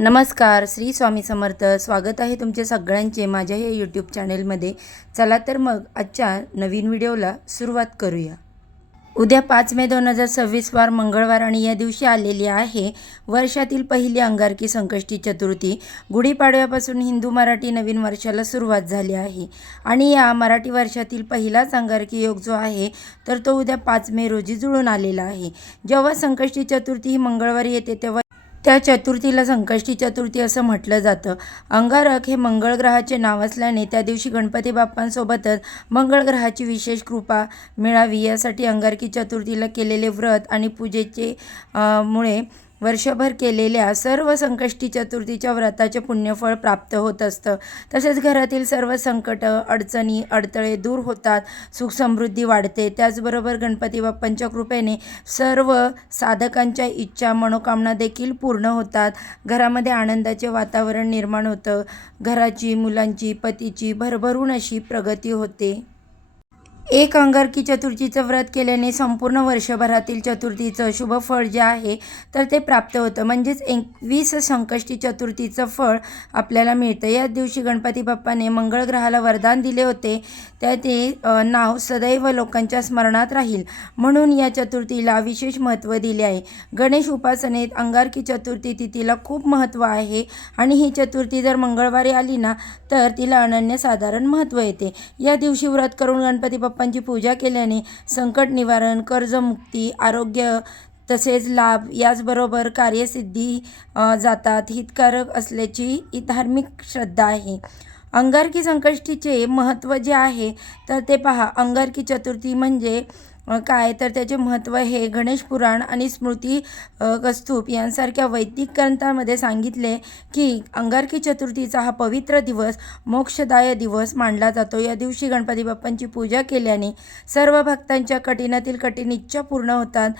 नमस्कार, श्री स्वामी समर्थ. स्वागत आहे तुमचे सगळ्यांचे माझ्या या यूट्यूब चॅनेलमध्ये. चला तर मग आजच्या नवीन व्हिडिओला सुरुवात करूया. उद्या 5 मे 2026 वार मंगळवार आणि या दिवशी आलेली आहे वर्षातील पहिली अंगारकी संकष्टी चतुर्थी. गुढीपाडव्यापासून हिंदू मराठी नवीन वर्षाला सुरुवात झाली आहे आणि या मराठी वर्षातील पहिलाच अंगारकी योग जो आहे तर तो उद्या 5 मे रोजी जुळून आलेला आहे. जेव्हा संकष्टी चतुर्थी ही मंगळवारी येते तेव्हा त्या चतुर्थीला संकष्टी चतुर्थी असं म्हटलं जातं. अंगारक हे मंगळ ग्रहाचे नाव असल्याने त्या दिवशी गणपती बाप्पांसोबतच मंगळ ग्रहाची विशेष कृपा मिळावी यासाठी अंगारकी चतुर्थीला केलेले व्रत आणि पूजेचे मुळे वर्षभर केलेल्या सर्व संकष्टी चतुर्थीच्या व्रताचे पुण्यफळ प्राप्त होत असतं. तसेच घरातील सर्व संकट, अडचणी, अडथळे दूर होतात, सुख समृद्धी वाढते. त्याचबरोबर गणपती बाप्पांच्या कृपेने सर्व साधकांच्या इच्छा, मनोकामना देखील पूर्ण होतात. घरामध्ये आनंदाचे वातावरण निर्माण होतं. घराची, मुलांची, पतीची भरभरून अशी प्रगती होते. एक अंगारकी चतुर्थीचं व्रत केल्याने संपूर्ण वर्षभरातील चतुर्थीचं शुभ फळ जे आहे तर ते प्राप्त होतं. म्हणजेच 21 संकष्टी चतुर्थीचं फळ आपल्याला मिळतं. या दिवशी गणपती बाप्पाने मंगळ ग्रहाला वरदान दिले होते त्या ते नाव सदैव लोकांच्या स्मरणात राहील म्हणून या चतुर्थीला विशेष महत्त्व दिले आहे. गणेश उपासनेत अंगारकी चतुर्थी तिथीला खूप महत्त्व आहे आणि ही चतुर्थी जर मंगळवारी आली ना तर तिला अनन्यसाधारण महत्त्व येते. या दिवशी व्रत करून गणपती बाप्पांची पूजा केल्याने संकट निवारण, कर्जमुक्ती, आरोग्य तसेच लाभ याचबरोबर कार्यसिद्धी जातात. हितकारक असल्याची ही धार्मिक श्रद्धा आहे. अंगारकी संकष्टीचे महत्त्व जे आहे तर ते पहा. अंगारकी चतुर्थी म्हणजे काय तर त्याचे महत्त्व हे गणेश पुराण आणि स्मृती कस्तूप यांसारख्या वैदिक ग्रंथांमध्ये सांगितले की अंगारकी चतुर्थीचा हा पवित्र दिवस मोक्षदाय दिवस मानला जातो. या दिवशी गणपती बाप्पांची पूजा केल्याने सर्व भक्तांच्या कठीणातील कठीण इच्छा पूर्ण होतात,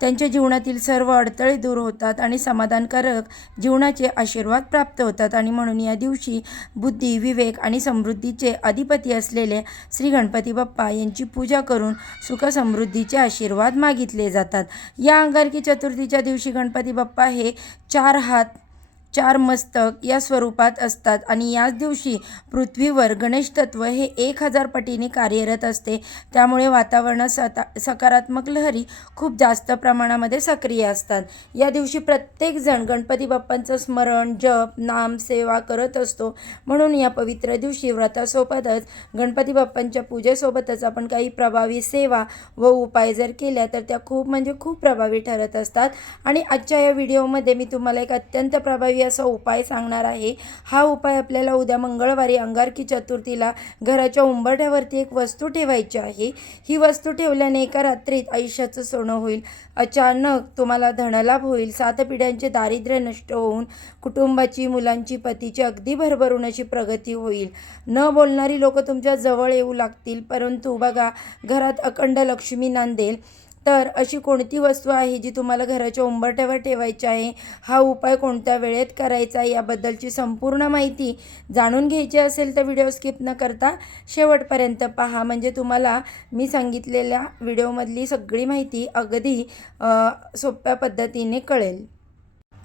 त्यांच्या जीवनातील सर्व अडथळे दूर होतात आणि समाधानकारक जीवनाचे आशीर्वाद प्राप्त होतात. आणि म्हणून या दिवशी बुद्धी, विवेक आणि समृद्धीचे अधिपती असलेले श्री गणपती बाप्पा यांची पूजा करून सुख समृद्धीचे आशीर्वाद मागितले जातात. या अंगारकी चतुर्थीच्या दिवशी गणपती बाप्पा हे 4 हात 4 मस्तक या स्वरूपात असतात आणि याच दिवशी पृथ्वीवर गणेश तत्व हे 1000 पटीने कार्यरत असते. त्यामुळे वातावरणात सकारात्मक लहरी खूप जास्त प्रमाणामध्ये सक्रिय असतात. या दिवशी प्रत्येकजण गणपती बाप्पांचं स्मरण, जप, नाम, सेवा करत असतो. म्हणून या पवित्र दिवशी व्रतासोबतच गणपती बाप्पांच्या पूजेसोबतच आपण काही प्रभावी सेवा व उपाय जर केल्या तर त्या खूप प्रभावी ठरत असतात. आणि आजच्या या व्हिडिओमध्ये मी तुम्हाला एक अत्यंत प्रभावी असा उपाय सांगणार आहे. हा उपाय आपल्याला उद्या मंगळवारी अंगारकी चतुर्थीला घराच्या उंबरठ्यावरती एक वस्तू ठेवायची आहे. ही वस्तू ठेवल्याने एका रात्रीत आयुष्याचं सोनं होईल. अचानक तुम्हाला धनलाभ होईल. 7 पिढ्यांचे दारिद्र्य नष्ट होऊन कुटुंबाची, मुलांची, पतीची अगदी भरभरून अशी प्रगती होईल. न बोलणारी लोक तुमच्या जवळ येऊ लागतील. परंतु बघा, घरात अखंड लक्ष्मी नांदेल. तर अशी कोणती वस्तू आहे जी तुम्हाला घराच्या उंबरठ्यावर ठेवायची आहे, हा उपाय कोणत्या वेळेत करायचा आहे याबद्दलची संपूर्ण माहिती जाणून घ्यायची असेल तर व्हिडिओ स्किप न करता शेवटपर्यंत पहा. म्हणजे तुम्हाला मी सांगितलेल्या व्हिडिओमधली सगळी माहिती अगदी सोप्या पद्धतीने कळेल.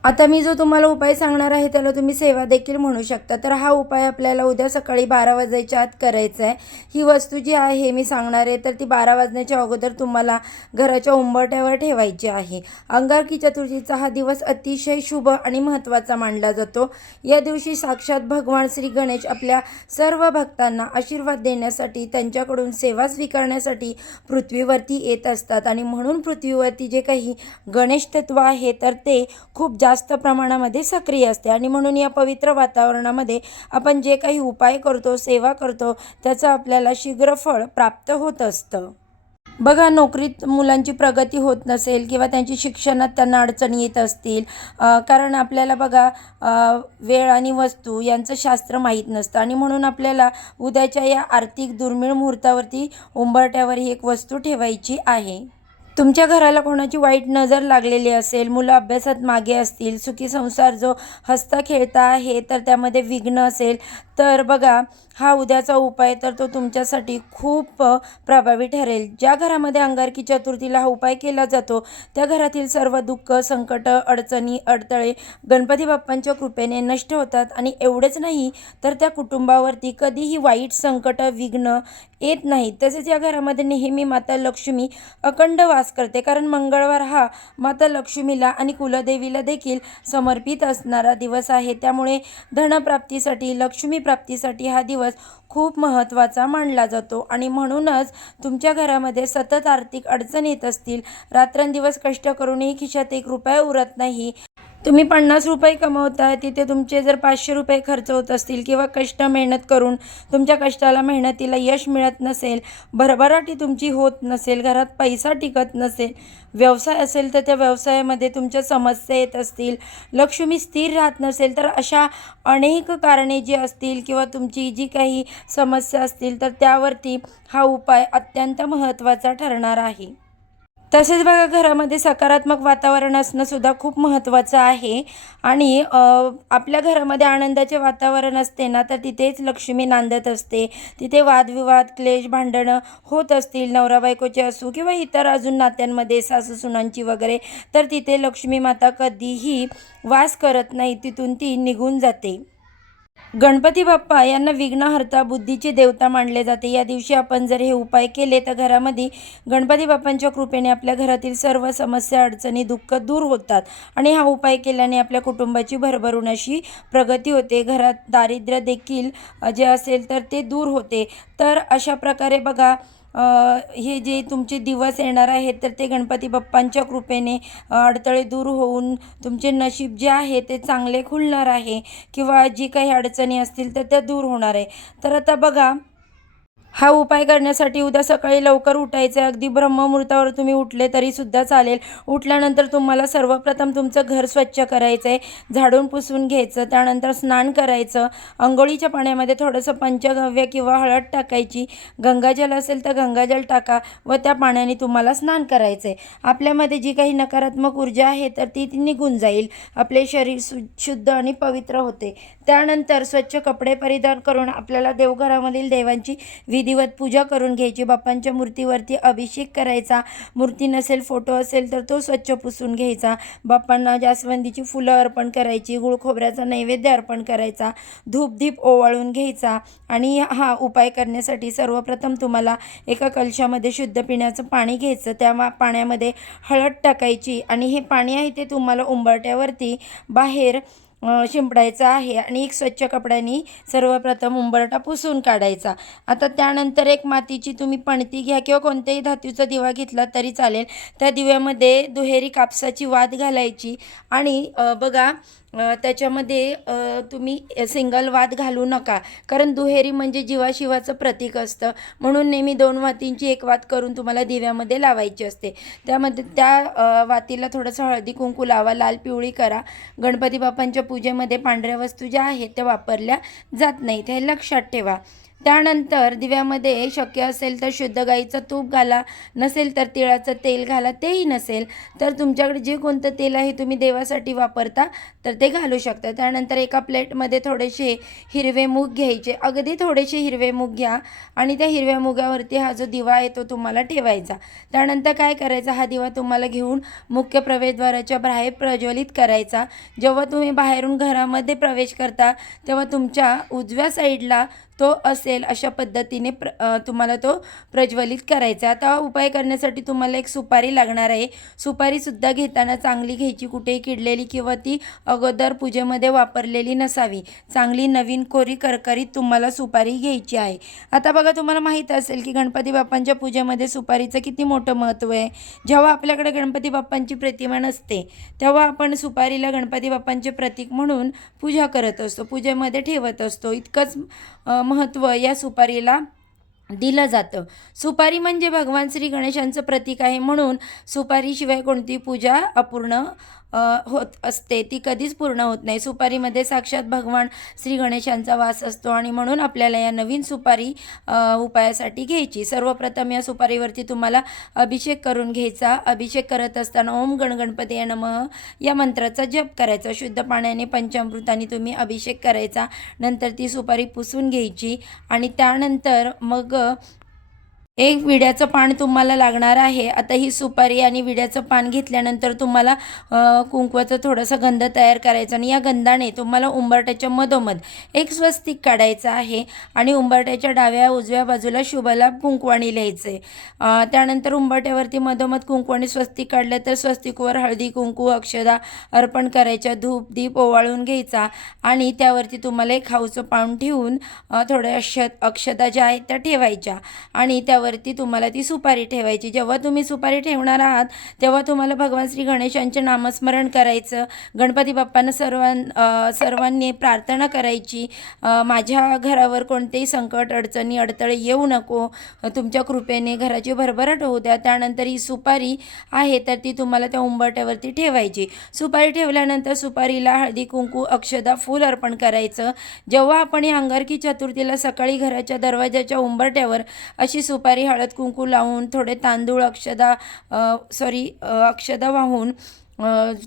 आता मी जो तुम्हाला उपाय सांगणार आहे त्याला तुम्ही सेवा देखील म्हणू शकता. तर हा उपाय आपल्याला उद्या सकाळी 12 वाजायच्या आत करायचा आहे. ही वस्तू जी आहे मी सांगणार आहे तर ती 12 वाजण्याच्या अगोदर तुम्हाला घराच्या उंबरठ्यावर ठेवायची आहे. अंगारकी चतुर्थीचा हा दिवस अतिशय शुभ आणि महत्त्वाचा मानला जातो. या दिवशी साक्षात भगवान श्री गणेश आपल्या सर्व भक्तांना आशीर्वाद देण्यासाठी, त्यांच्याकडून सेवा स्वीकारण्यासाठी पृथ्वीवरती येत असतात. आणि म्हणून पृथ्वीवरती जे काही गणेश तत्व आहे तर ते खूप जास्त प्रमाणामध्ये सक्रिय असते. आणि म्हणून या पवित्र वातावरणामध्ये आपण जे काही उपाय करतो, सेवा करतो त्याचं आपल्याला शीघ्र फळ प्राप्त होत असतं. बघा, नोकरीत मुलांची प्रगती होत नसेल किंवा त्यांची शिक्षणात त्यांना अडचणी येत असतील, कारण आपल्याला बघा वेळ आणि वस्तू यांचं शास्त्र माहीत नसतं. आणि म्हणून आपल्याला उद्याच्या या आर्थिक दुर्मिळ मुहूर्तावरती उंबरठ्यावर ही एक वस्तू ठेवायची आहे. तुमच्या घराला कोणाची वाईट नजर लागलेली असेल, मुलं अभ्यासात मागे असतील, सुखी संसार जो हसता खेळता आहे तर त्यामध्ये विघ्न असेल, तर बघा हा उद्याचा उपाय तर तो तुमच्यासाठी खूप प्रभावी ठरेल. ज्या घरामध्ये अंगारकी चतुर्थीला हा उपाय केला जातो त्या घरातील सर्व दुःख, संकट, अडचणी, अडथळे गणपती बाप्पांच्या कृपेने नष्ट होतात. आणि एवढेच नाही तर त्या कुटुंबावरती कधीही वाईट संकट, विघ्न येत नाही. तसेच या घरामध्ये नेहमी माता लक्ष्मी अखंड वास करते, कारण मंगळवार हा माता लक्ष्मीला आणि कुलदेवीला देखील समर्पित असणारा दिवस आहे. त्यामुळे धनप्राप्तीसाठी, लक्ष्मी प्राप्तीसाठी हा दिवस खूप महत्त्वाचा मानला जातो. आणि म्हणूनच तुमच्या घरामध्ये सतत आर्थिक अडचण येत असतील, रात्रंदिवस कष्ट करूनही खिशात एक रुपया उरत नाही, तुम्ही 50 रुपये कमवताय तिथे तुमचे जर 500 रुपये खर्च होत असतील, किंवा कष्ट मेहनत करून तुमच्या कष्टाला, मेहनतीला यश मिळत नसेल, भरभराटी तुमची होत नसेल, घरात पैसा टिकत नसेल, व्यवसाय असेल तर त्या व्यवसायामध्ये तुमच्या समस्या येत असतील, लक्ष्मी स्थिर राहत नसेल, तर अशा अनेक कारणे जी असतील किंवा तुमची जी काही समस्या असतील तर त्यावरती हा उपाय अत्यंत महत्त्वाचा ठरणार आहे. तसेच बघा घरामध्ये सकारात्मक वातावरण असणं सुद्धा खूप महत्त्वाचं आहे. आणि आपल्या घरामध्ये आनंदाचे वातावरण असते ना तर तिथेच लक्ष्मी नांदत असते. तिथे वादविवाद, क्लेश, भांडणं होत असतील नवरा बायकोचे असू किंवा इतर अजून नात्यांमध्ये सासू सुनांची वगैरे, तर तिथे लक्ष्मी माता कधीही वास करत नाही, तिथून ती निघून जाते. गणपती बाप्पा यांना विघ्नहर्ता, बुद्धीचे देवता मानले जाते. या दिवशी आपण जर हे उपाय केले तर घरामध्ये गणपती बाप्पांच्या कृपेने आपल्या घरातील सर्व समस्या, अडचणी, दुःख दूर होतात. आणि हा उपाय केल्याने आपल्या कुटुंबाची भरभरून अशी प्रगती होते. घरात दारिद्र्य देखील जे असेल तर ते दूर होते. तर अशा प्रकारे बघा हे जे तुमचे दिवस येणार आहेत तर ते गणपती बाप्पांच्या कृपेने अडथळे दूर होऊन तुमचे नशीब जे आहे ते चांगले खुलणार आहे, किंवा जी काही अडचणी असतील तर त्या दूर होणार आहे. तर आता बघा हा उपाय करण्यासाठी उद्या सकाळी लवकर उठायचं आहे. अगदी ब्रह्ममुहूर्तावर तुम्ही उठले तरीसुद्धा चालेल. उठल्यानंतर तुम्हाला सर्वप्रथम तुमचं घर स्वच्छ करायचं आहे, झाडून पुसून घ्यायचं, त्यानंतर स्नान करायचं, अंघोळीच्या पाण्यामध्ये थोडंसं पंचगव्य किंवा हळद टाकायची, गंगाजल असेल तर गंगाजल टाका व त्या पाण्याने तुम्हाला स्नान करायचं आहे. आपल्यामध्ये जी काही नकारात्मक ऊर्जा आहे तर ती निघून जाईल, आपले शरीर शुद्ध आणि पवित्र होते. त्यानंतर स्वच्छ कपडे परिधान करून आपल्याला देवघरामधील देवांची विधिवत पूजा करून घ्यायची. बाप्पांच्या मूर्तीवरती अभिषेक करायचा, मूर्ती नसेल, फोटो असेल तर तो स्वच्छ पुसून घ्यायचा. बाप्पांना जास्वंदीची फुलं अर्पण करायची, गुळ खोबऱ्याचा नैवेद्य अर्पण करायचा, धूपदीप ओवाळून घ्यायचा. आणि हा उपाय करण्यासाठी सर्वप्रथम तुम्हाला एका कलशामध्ये शुद्ध पिण्याचं पाणी घ्यायचं, त्या पाण्यामध्ये हळद टाकायची आणि हे पाणी आहे ते तुम्हाला उंबरट्यावरती बाहेर शिंपडायचा आहे. आणि एक स्वच्छ कपड्याने सर्वप्रथम उंबरठा पुसून काढायचा. आता त्यानंतर एक मातीची तुम्ही पणती घ्या किंवा कोणत्याही धातूचा दिवा घेतला तरी चालेल. त्या दिव्यामध्ये दुहेरी कापसाची वात घालायची. आणि बघा त्याच्यामध्ये तुम्ही सिंगल वात घालू नका, कारण दुहेरी म्हणजे जीवाशिवाचं प्रतीक असतं, म्हणून नेहमी 2 वातींची एक वात करून तुम्हाला दिव्यामध्ये लावायची असते. त्यामध्ये त्या वातीला थोडंसं हळदी कुंकू लावा, लाल पिवळी करा. गणपती बाप्पांच्या पूजेमध्ये पांढऱ्या वस्तू ज्या आहेत त्या वापरल्या जात नाहीत, हे लक्षात ठेवा. त्यानंतर दिव्यामध्ये शक्य असेल तर शुद्ध गाईचं तूप घाला, नसेल तर तिळाचं तेल घाला, तेही नसेल तर तुमच्याकडे जे कोणतं तेल आहे तुम्ही देवासाठी वापरता तर ते घालू शकता. त्यानंतर एका प्लेटमध्ये थोडेसे हिरवे मूग घ्यायचे, अगदी थोडेसे हिरवे मूग घ्या आणि त्या हिरव्या मुगावरती हा जो दिवा आहे तो तुम्हाला ठेवायचा. त्यानंतर काय करायचं, हा दिवा तुम्हाला घेऊन मुख्य प्रवेशद्वाराच्या बाहेर प्रज्वलित करायचा. जेव्हा तुम्ही बाहेरून घरामध्ये प्रवेश करता तेव्हा तुमच्या उजव्या साईडला तो असेल अशा पद्धतीने तुम्हाला तो प्रज्वलित करायचा. आता उपाय करण्यासाठी तुम्हाला एक सुपारी लागणार आहे. सुपारीसुद्धा घेताना चांगली घ्यायची, कुठेही किडलेली किंवा ती अगोदर पूजेमध्ये वापरलेली नसावी. चांगली नवीन कोरी करकरीत तुम्हाला सुपारी घ्यायची आहे. आता बघा तुम्हाला माहीत असेल की गणपती बाप्पांच्या पूजेमध्ये सुपारीचं किती मोठं महत्त्व आहे. जेव्हा आपल्याकडे गणपती बाप्पांची प्रतिमा नसते तेव्हा आपण सुपारीला गणपती बाप्पांचे प्रतीक म्हणून पूजा करत असतो, पूजेमध्ये ठेवत असतो. इतकंच महत्त्व या सुपारीला दिलं जातं. सुपारी म्हणजे भगवान श्री गणेशांचं प्रतीक आहे, म्हणून सुपारीशिवाय कोणती पूजा अपूर्ण होत असते ती कधीच पूर्ण होत नाही. सुपारीमध्ये साक्षात भगवान श्री गणेशांचा वास असतो आणि म्हणून आपल्याला या नवीन सुपारी उपायासाठी घ्यायची. सर्वप्रथम या सुपारीवरती तुम्हाला अभिषेक करून घ्यायचा. अभिषेक करत असताना ओम गणगणपती नमः या मंत्राचा जप करायचा. शुद्ध पाण्याने पंचामृताने तुम्ही अभिषेक करायचा. नंतर ती सुपारी पुसून घ्यायची आणि त्यानंतर मग एक विड्याचं पान तुम्हाला लागणार आहे. आता ही सुपारी आणि विड्याचं पान घेतल्यानंतर तुम्हाला कुंकवाचा थोडासा गंध तयार करायचा आणि या गंधाने तुम्हाला उंबरट्याच्या मधोमध एक स्वस्तिक काढायचं आहे आणि उंबरट्याच्या डाव्या उजव्या बाजूला शुभलाभ कुंकवाणी लिहायचे. त्यानंतर उंबरट्यावरती मधोमध कुंकवाणी स्वस्तिक काढलं तर स्वस्तिकवर हळदी कुंकू अक्षदा अर्पण करायच्या. धूप दीप ओवाळून घ्यायचा आणि त्यावरती तुम्हाला एक खाऊचं पान ठेवून थोड्या अक्षदा ज्या आहेत त्या ठेवायच्या आणि त्यावरती तुम्हाला ती सुपारी ठेवायची. जेव्हा तुम्ही सुपारी ठेवणार आहात तेव्हा तुम्हाला भगवान श्री गणेशांचे नामस्मरण करायचं. गणपती बाप्पांना सर्वांनी प्रार्थना करायची, माझ्या घरावर कोणतेही संकट अडचणी अडथळे येऊ नको, तुमच्या कृपेने घराची भरभराट होऊ द्या. त्यानंतर ही सुपारी आहे तर ती तुम्हाला त्या उंबरट्यावरती ठेवायची. सुपारी ठेवल्यानंतर सुपारीला हळदी कुंकू अक्षदा फूल अर्पण करायचं. जेव्हा आपण या अंगारकी चतुर्थीला सकाळी घराच्या दरवाजाच्या उंबरट्यावर अशी सुपारी हळद कुंकू लावून थोडे तांदूळ अक्षदा वाहून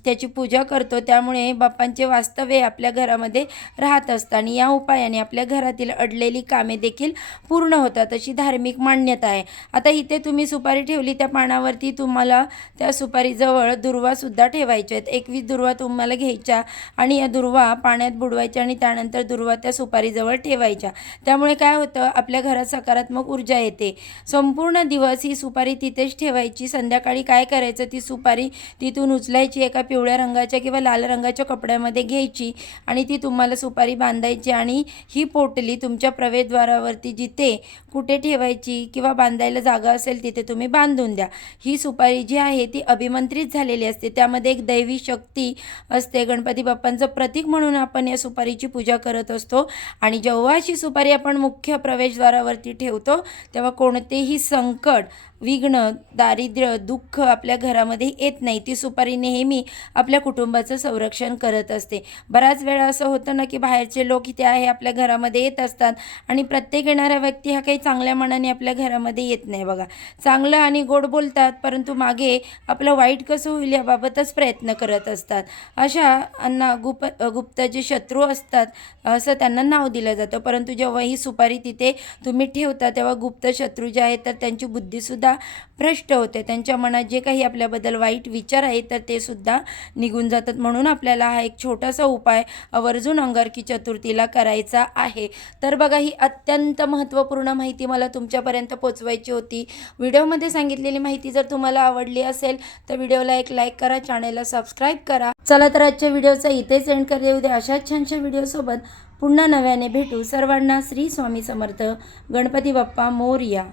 त्याची पूजा करतो, त्यामुळे बाप्पांचे वास्तव्य आपल्या घरामध्ये राहत असतं आणि या उपायाने आपल्या घरातील अडलेली कामे देखील पूर्ण होतात अशी धार्मिक मान्यता आहे. आता इथे तुम्ही सुपारी ठेवली, त्या पानावरती तुम्हाला त्या सुपारीजवळ दुर्वासुद्धा ठेवायचे आहेत. 21 दुर्वा तुम्हाला घ्यायच्या आणि या दुर्वा पाण्यात बुडवायच्या आणि त्यानंतर दुर्वा त्या सुपारीजवळ ठेवायच्या. त्यामुळे काय होतं, आपल्या घरात सकारात्मक ऊर्जा येते. संपूर्ण दिवस ही सुपारी तिथेच ठेवायची. संध्याकाळी काय करायचं, ती सुपारी तिथून उचलायची, एका पिवळ्या रंगाच्या किंवा लाल रंगाच्या कपड्यामध्ये घ्यायची आणि ती तुम्हाला सुपारी बांधायची आणि ही पोटली तुमच्या प्रवेशद्वारावरती जिथे कुठे ठेवायची किंवा बांधायला जागा असेल तिथे तुम्ही बांधून द्या. ही सुपारी जी आहे ती अभिमंत्रित झालेली असते, त्यामध्ये एक दैवी शक्ती असते. गणपती बाप्पांचं प्रतीक म्हणून आपण या सुपारीची पूजा करत असतो आणि जेव्हा अशी सुपारी आपण मुख्य प्रवेशद्वारावरती ठेवतो तेव्हा कोणतेही संकट विघ्न दारिद्र्य दुःख आपल्या घरामध्ये येत नाही. ती सुपारी नेहमी आपल्या कुटुंबाचं संरक्षण करत असते. बऱ्याच वेळा असं होतं ना की बाहेरचे लोक इथे आहे आपल्या घरामध्ये येत असतात आणि प्रत्येक येणारा व्यक्ती हा काही चांगल्या मनाने आपल्या घरामध्ये येत नाही बघा. चांगलं आणि गोड बोलतात परंतु मागे आपलं वाईट कसं होईल याबाबतच प्रयत्न करत असतात. अशा गुप्त जे शत्रू असतात असं त्यांना नाव दिलं जातं. परंतु जेव्हा ही सुपारी तिथे तुम्ही ठेवता तेव्हा गुप्त शत्रू जे आहेत तर त्यांची बुद्धीसुद्धा भ्रष्ट होते. त्यांच्या मनात जे काही आपल्याबद्दल वाईट विचार आहेत तर ते सुद्धा निघून जातात. म्हणून आपल्याला हा एक छोटासा उपाय आवर्जून अंगारकी चतुर्थीला करायचा आहे. तर बघा, ही अत्यंत महत्त्वपूर्ण माहिती मला तुमच्यापर्यंत पोचवायची होती. व्हिडिओमध्ये सांगितलेली माहिती जर तुम्हाला आवडली असेल तर व्हिडिओला एक लाईक करा, चॅनेलला सबस्क्राईब करा. चला तर आजच्या व्हिडिओचा इथेच एंड करूया. उद्या अशाच छानशा व्हिडिओसोबत पुन्हा नव्याने भेटू. सर्वांना श्री स्वामी समर्थ. गणपती बाप्पा मोरया.